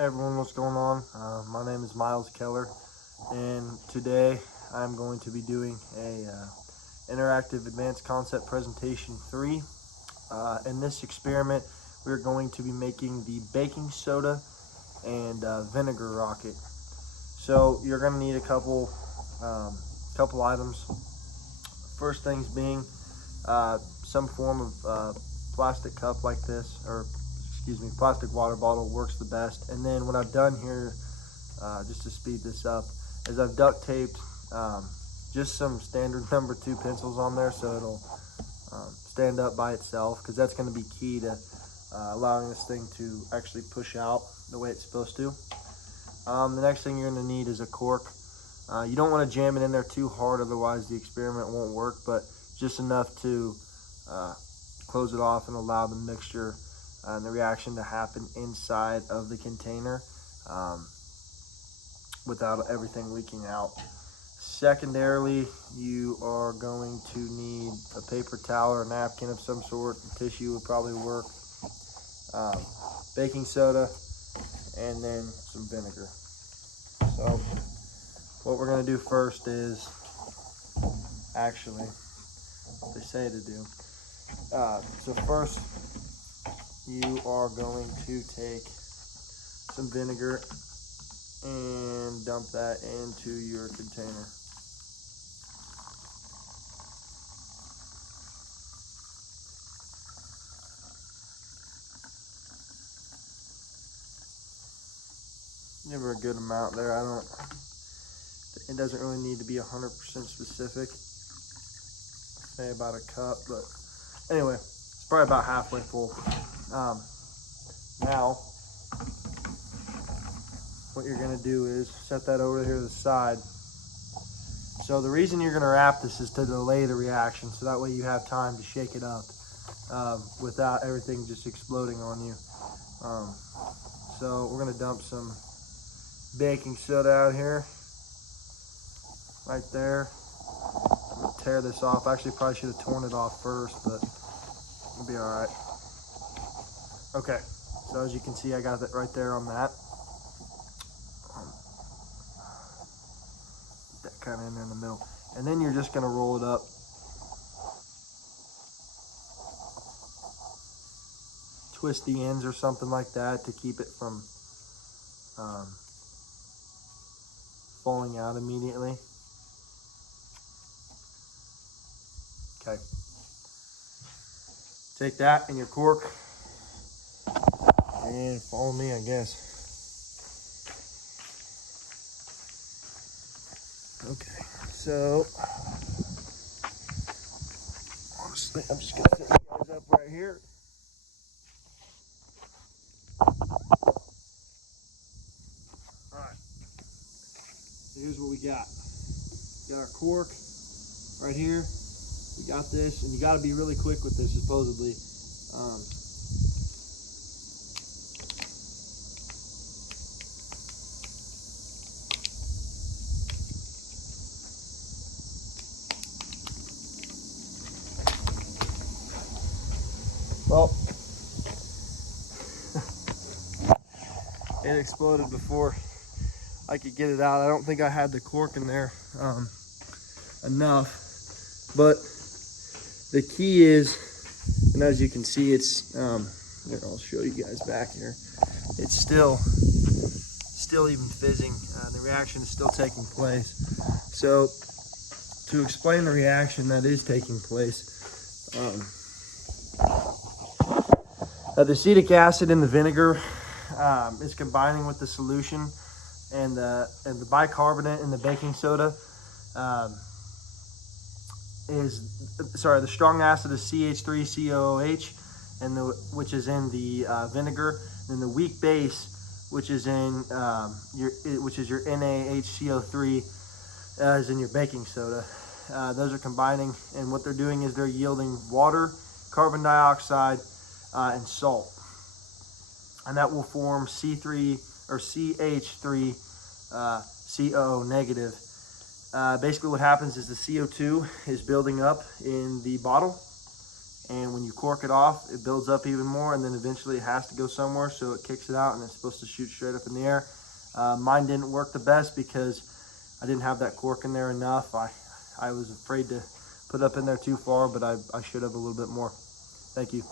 Hey everyone, what's going on? My name is Miles Keller, and today I'm going to be doing a interactive advanced concept presentation 3. In this experiment, we're going to be making the baking soda and vinegar rocket. So you're going to need a couple items. First things being some form of plastic cup like this, or excuse me, plastic water bottle works the best. And then what I've done here, just to speed this up, is I've duct taped just some standard number 2 pencils on there so it'll stand up by itself, because that's going to be key to allowing this thing to actually push out the way it's supposed to. The next thing you're going to need is a cork. You don't want to jam it in there too hard, otherwise the experiment won't work, but just enough to close it off and allow the mixture and the reaction to happen inside of the container without everything leaking out. Secondarily, you are going to need a paper towel or a napkin of some sort. Tissue would probably work. Baking soda, and then some vinegar. So what we're going to do first is actually what they say to do. So first, you are going to take some vinegar and dump that into your container. Never a good amount there. It doesn't really need to be 100% specific. Say about a cup, but anyway, it's probably about halfway full. Now, what you're gonna do is set that over here to the side. So the reason you're gonna wrap this is to delay the reaction, so that way you have time to shake it up without everything just exploding on you. So we're gonna dump some baking soda out here, right there. I'm gonna tear this off. Actually, probably should have torn it off first, but it'll be all right. Okay, so as you can see, I got it right there on that. That kind of in the middle. And then you're just gonna roll it up. Twist the ends or something like that to keep it from falling out immediately. Okay. Take that and your cork and follow me, I guess. Okay, so honestly, I'm just gonna set you guys up right here. All right, so here's what we got. We got our cork right here. We got this, and you got to be really quick with this, supposedly. Well, it exploded before I could get it out. I don't think I had the cork in there enough, but the key is, and as you can see, it's here, I'll show you guys back here. It's still even fizzing. The reaction is still taking place. So to explain the reaction that is taking place, the acetic acid in the vinegar is combining with the solution, and the bicarbonate in the baking soda the strong acid is CH3COOH, and which is in the vinegar. And the weak base, which is in your NaHCO3, is in your baking soda. Those are combining, and what they're doing is they're yielding water, carbon dioxide, and salt, and that will form C3 or CH3COO negative. Basically what happens is the CO2 is building up in the bottle, and when you cork it off, it builds up even more, and then eventually it has to go somewhere, so it kicks it out, and it's supposed to shoot straight up in the air. Mine didn't work the best because I didn't have that cork in there enough. I was afraid to put up in there too far, but I should have a little bit more. Thank you.